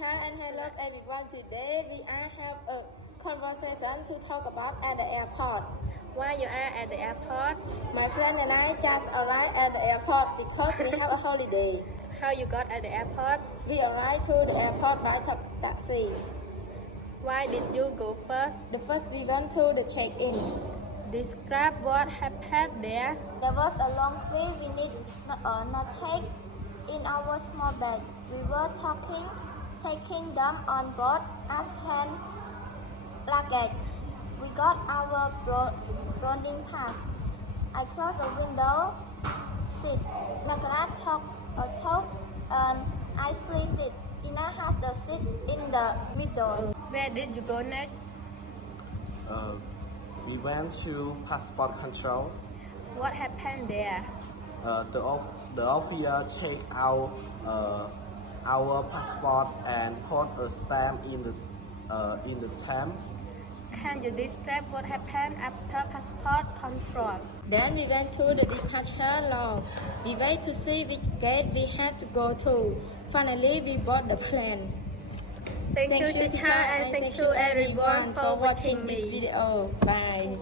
teacher and hello everyone. Today we are have a conversation to talk about at the airport. Why you are at the airport? My friend and I just arrived at the airport because we have a holiday. How you got at the airport? We arrived to the airport by taxi. Why did you go first? The first we went to the check-in. Describe what happened there. There was a long queue. We need not take in our small bag. We were taking them on board as hand luggage. We got our boarding pass. I closed the window seat. Nakara took an ice-free seat. Ina has the seat in the middle. Where did you go next? We went to passport control. What happened there? The officer take out our passport and put a stamp in the stamp. Can you describe what happened after passport control? Then we went to the departure law. We wait to see which gate we have to go to. Finally, we board the plane. Thank you, teacher, and thank you everyone for watching this me. video. Bye.